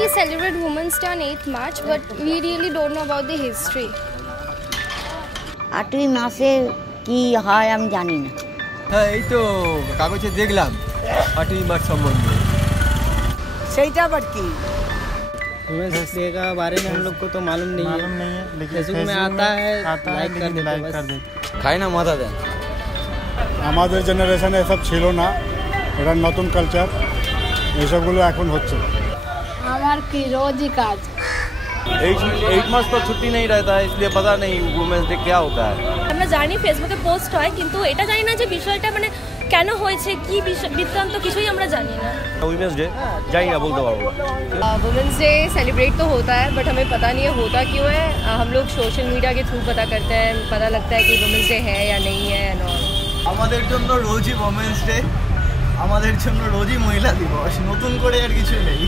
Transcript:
we celebrate Women's Day on 8th March, but we really don't know about the history. 8ই মাসে কি হয় আমি জানি না। হ্যাঁ, এই তো কাগজে দেখলাম 8ই মার্চ সম্বন্ধে। সেইটা আবার কি? वुमेन्स डे का बारे में हम लोग को तो मालूम नहीं है, लेकिन फेसबुक में आता है, लाइक कर देते। খাই না মাথা দেন। আমাদের জেনারেশনে এসব ছিল না, এটা নতুন কালচার, এসবগুলো এখন হচ্ছে। আমার কি রোজই কাজ। 8 মাস तो छुट्टी नहीं रहता है, इसलिए पता नहीं वुमेन्स डे क्या होता है। আমরা জানি ফেসবুকে পোস্ট হয়, কিন্তু এটা জানি না যে বিষয়টা মানে কেন হয়েছে, কি বৃত্তান্ত কিছুই আমরা জানি না। वुमेन्स डे जानी ना बोलते पारो। वुमेन्स डे सेलिब्रेट तो होता है, बट हमें पता नहीं है होता क्यों है। हम लोग सोशल मीडिया के थ्रू पता करते हैं, पता लगता है कि वुमेन्स डे है या नहीं है। আমাদের জন্য রোজই वुमेन्स डे, আমাদের জন্য রোজই মহিলা দিবস, নতুন করে আর কিছু নেই।